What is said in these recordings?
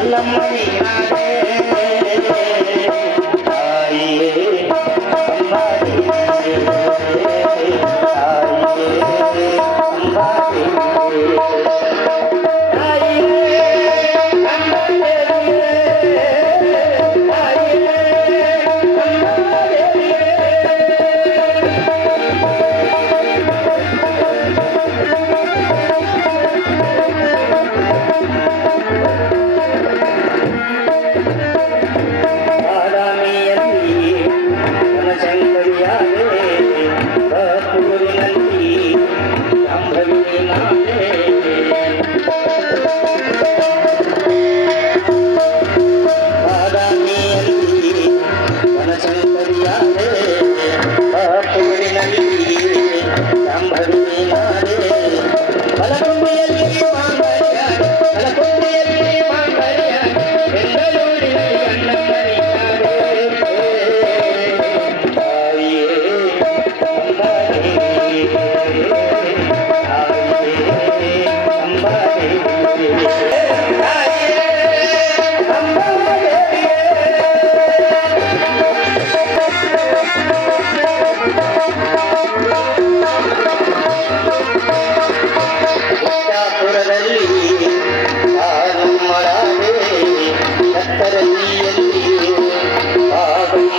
Yellamma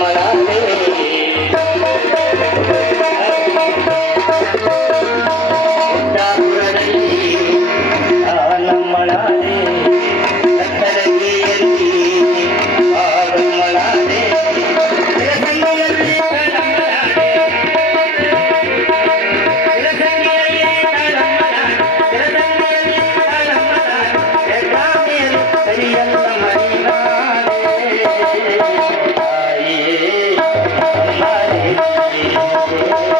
ಆಗುಮ್ಮಳಾದೆ Thank you.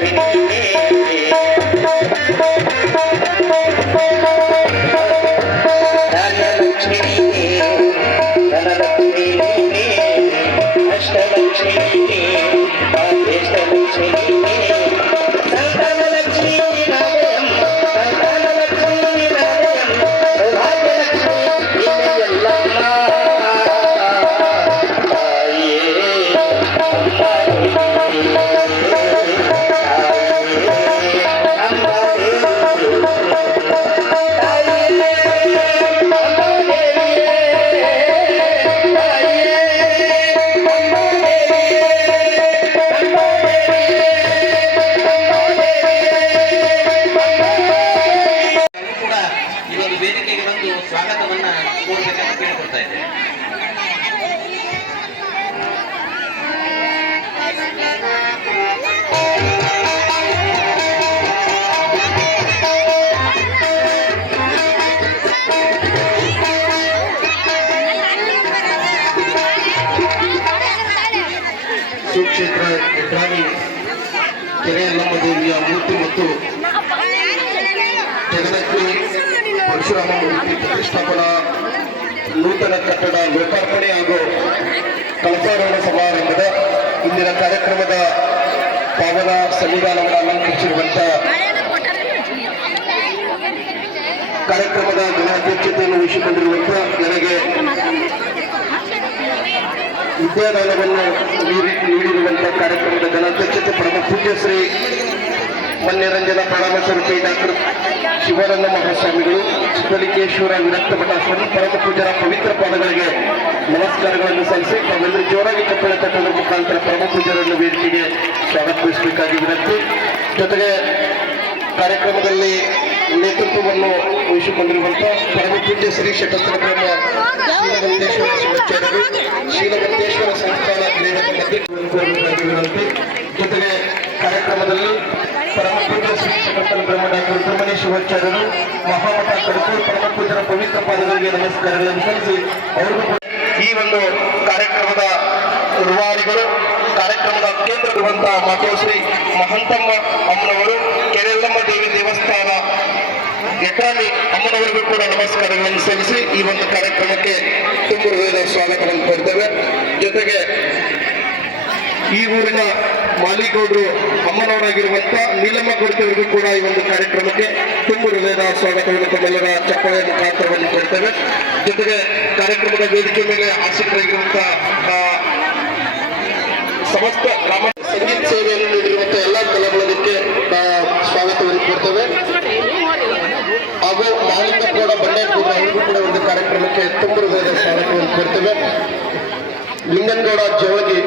people. ಮತ್ತು ಜಗದಕ್ಕಿ ಪರಶುರಾಮ ಪ್ರತಿಷ್ಠಾಪನಾ ನೂತನ ಕಟ್ಟಡ, ಲೋಕಾರ್ಪಣೆ ಹಾಗೂ ಕಳಸಾರೋಹಣ ಸಮಾರಂಭದ ಇಂದಿನ ಕಾರ್ಯಕ್ರಮದ ಪಾವನ ಸಂವಿಧಾನವನ್ನು ಅಲಂಕರಿಸಿರುವಂತಹ ಕಾರ್ಯಕ್ರಮದ ಗಣಾಧ್ಯಕ್ಷತೆಯನ್ನು ವಹಿಸಿಕೊಂಡಿರುವಂತಹ ನನಗೆ ವಿದ್ಯಾದಾನವನ್ನು ನೀಡಿ ನೀಡಿರುವಂತಹ ಕಾರ್ಯಕ್ರಮದ ಗಣಾಧ್ಯಕ್ಷತೆ ಪರಮ ಪೂಜ್ಯ ಶ್ರೀ ಮನ್ಯರಂಜನ ಪ್ರಣಾಮ ಸ್ವರೂಪಿ ಡಾಕ್ಟರ್ ಶಿವಾನಂದ ಮಹಾಸ್ವಾಮಿಗಳು ಚಿಕ್ಕಲಿಕೇಶ್ವರ ವಿರಕ್ತ ಮಠ ಪರಮ ಪೂಜರ ಪವಿತ್ರ ಪಾದಗಳಿಗೆ ನಮಸ್ಕಾರಗಳನ್ನು ಸಲ್ಲಿಸಿ ತಾವೆಲ್ಲರೂ ಜೋರಾಗಿ ಕಪ್ಪಳ ಮುಖಾಂತರ ಪರಮ ಪೂಜರನ್ನು ವೇದಿಕೆಗೆ ಸ್ವಾಗತಿಸಬೇಕಾಗಿ ವಿನಂತಿ. ಜೊತೆಗೆ ಕಾರ್ಯಕ್ರಮದಲ್ಲಿ ನೇತೃತ್ವವನ್ನು ವಹಿಸಿಕೊಂಡಿರುವಂತಹ ಪರಮ ಪೂಜ್ಯ ಶ್ರೀ ಶಟಸ್ತ್ರ ಬ್ರಹ್ಮ ಶೀಲವಂತೇಶ್ವರ ಶಿವಾಚಾರ್ಯರು ಶೀಲವಂತೇಶ್ವರ ಸಂಸ್ಥಾನ ಜೊತೆಗೆ ಕಾರ್ಯಕ್ರಮದಲ್ಲಿ ಪರಮ ಪೂಜ್ಯ ಶ್ರೀ ಶಟಸ್ಥಳ ಬ್ರಹ್ಮ ಡಾಕ್ಟರ್ ಸುಬ್ರಹ್ಮಣ್ಯ ಶಿವಾಚಾರ್ಯರು ಮಹಾಮಠ ಕಡಕೂರು ಪರಮ ಪೂಜರ ಪವಿತ್ರ ಪಾದಗಳಿಗೆ ನಮಸ್ಕಾರಗಳನ್ನು ಸಲ್ಲಿಸಿ ಅವ್ರಿಗೂ ಈ ಒಂದು ಕಾರ್ಯಕ್ರಮದ ರೂವಾರಿಗಳು ಕಾರ್ಯಕ್ರಮದ ಕೇಂದ್ರವಿರುವಂತಹ ಮಾತೋಶ್ರೀ ಮಹಂತಮ್ಮ ಅಮ್ಮನವರು ಕೆರೆಲ್ಲಮ್ಮ ದೇವಿ ದೇವಸ್ಥಾನ ಎಟ್ರಾಲಿ ಅಮ್ಮನವರಿಗೂ ಕೂಡ ನಮಸ್ಕಾರಗಳನ್ನು ಸಲ್ಲಿಸಿ ಈ ಒಂದು ಕಾರ್ಯಕ್ರಮಕ್ಕೆ ತುಂಬ ಹೃದಯದ ಸ್ವಾಗತವನ್ನು ಕೊಡ್ತೇವೆ ಜೊತೆಗೆ ಈ ಊರಿನ ಮಾಲಿಗೌಡರು ಅಮ್ಮನವರಾಗಿರುವಂತ ನೀಲಮ್ಮ ಕೊಡ್ತೇವರಿಗೂ ಕೂಡ ಈ ಒಂದು ಕಾರ್ಯಕ್ರಮಕ್ಕೆ ತುಂಬ ಹೃದಯದ ಸ್ವಾಗತವನ್ನು ತಮ್ಮೆಲ್ಲರ ಚಪ್ಪಳೆಯ ಮುಖಾಂತರವನ್ನು ಕೊಡ್ತೇವೆ ಜೊತೆಗೆ ಕಾರ್ಯಕ್ರಮದ ವೇದಿಕೆ ಮೇಲೆ ಆಸಕ್ತರಾಗಿರುವಂತ ಸಮಸ್ತ ಗ್ರಾಮ ಸಂಗೀತ ಸೇವೆಯನ್ನು ನೀಡಿರುವಂತ ಎಲ್ಲ ಕಲಾವಿದರಿಗೆ ಸ್ವಾಗತವನ್ನು ಕೊಡ್ತೇವೆ ಹಾಗೂ ಬಂಡೆ ಕೂಡ ಅವರಿಗೂ ಕೂಡ ಒಂದು ಕಾರ್ಯಕ್ರಮಕ್ಕೆ ತುಂಬ ಹೃದಯದ ಸ್ವಾಗತವನ್ನು ಕೊಡ್ತೇವೆ ಲಿಂಗನಗೌಡ ಜವಗಿ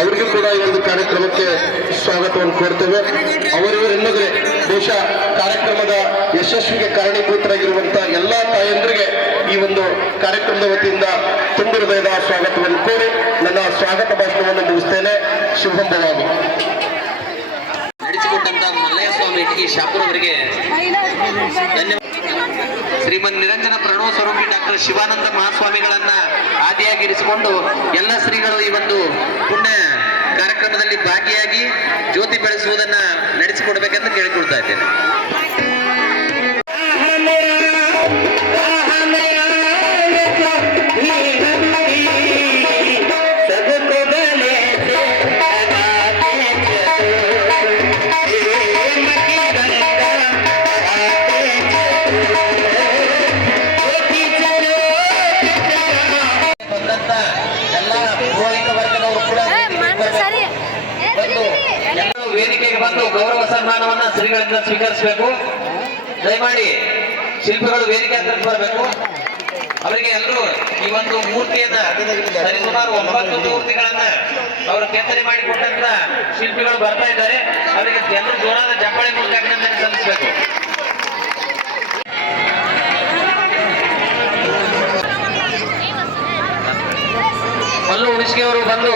ಅವರಿಗೂ ಕೂಡ ಈ ಒಂದು ಕಾರ್ಯಕ್ರಮಕ್ಕೆ ಸ್ವಾಗತವನ್ನು ಕೋರ್ತೇವೆ. ಅವರಿವರೆನ್ನೋದ್ರೆ ದೇಶ ಕಾರ್ಯಕ್ರಮದ ಯಶಸ್ವಿಗೆ ಕಾರಣೀಭೂತರಾಗಿರುವಂತಹ ಎಲ್ಲಾ ತಾಯಂದ್ರಿಗೆ ಈ ಒಂದು ಕಾರ್ಯಕ್ರಮದ ವತಿಯಿಂದ ತುಂಬ ಹೃದಯದ ಸ್ವಾಗತವನ್ನು ಕೋರಿ ನನ್ನ ಸ್ವಾಗತ ಭಾಷಣವನ್ನು ಮುಗಿಸ್ತೇನೆ. ಶುಭಂಭವಾಗಿ ನಡೆಸಿಕೊಟ್ಟಂತಹ ನಡೆಸಿಕೊಟ್ಟಂತ ಮಲ್ಲಯ್ಯ ಸ್ವಾಮಿ ಟಿ. ಶಾಪುರ್ ಅವರಿಗೆ ಧನ್ಯವಾದ. ಶ್ರೀಮನ್ ನಿರಂಜನ ಪ್ರಣವ ಸ್ವರೂಪಿ ಡಾಕ್ಟರ್ ಶಿವಾನಂದ ಮಹಾಸ್ವಾಮಿಗಳನ್ನ ಆದಿಯಾಗಿರಿಸಿಕೊಂಡು ಎಲ್ಲ ಶ್ರೀಗಳು ಈ ಒಂದು ಪುಣ್ಯ ಕಾರ್ಯಕ್ರಮದಲ್ಲಿ ಭಾಗಿಯಾಗಿ ಜ್ಯೋತಿ ಬೆಳೆಸುವುದನ್ನ ನಡೆಸಿಕೊಡ್ಬೇಕಂತ ಕೇಳಿಕೊಡ್ತಾ ಇದ್ದೇನೆ. ವೇದಿಕೆಗೆ ಬಂದು ಗೌರವ ಸನ್ಮಾನವನ್ನ ಶ್ರೀಗಳಿಂದ ಸ್ವೀಕರಿಸಬೇಕು. ದಯಮಾಡಿ ಶಿಲ್ಪಿಗಳು ವೇದಿಕೆ ಹತ್ರ ಬರಬೇಕು. ಅವರಿಗೆ ಎಲ್ಲರೂ ಈ ಒಂದು ಮೂರ್ತಿಯನ್ನ ಸರಿಸುಮಾರು ಒಂಬತ್ತು ಮೂರ್ತಿಗಳನ್ನ ಅವರು ಕೆತ್ತನೆ ಮಾಡಿಕೊಟ್ಟಂತ ಶಿಲ್ಪಿಗಳು ಬರ್ತಾ ಇದ್ದಾರೆ. ಅವರಿಗೆ ಎಲ್ಲರೂ ಜೋರಾದ ಜಪ್ಪಾಳೆ ಮೂಲಕ ಅಭಿನಂದನೆ ಸಲ್ಲಿಸಬೇಕು. ಮಲ್ಲು ಉಣಿಸ್ಕೆ ಅವರು ಬಂದು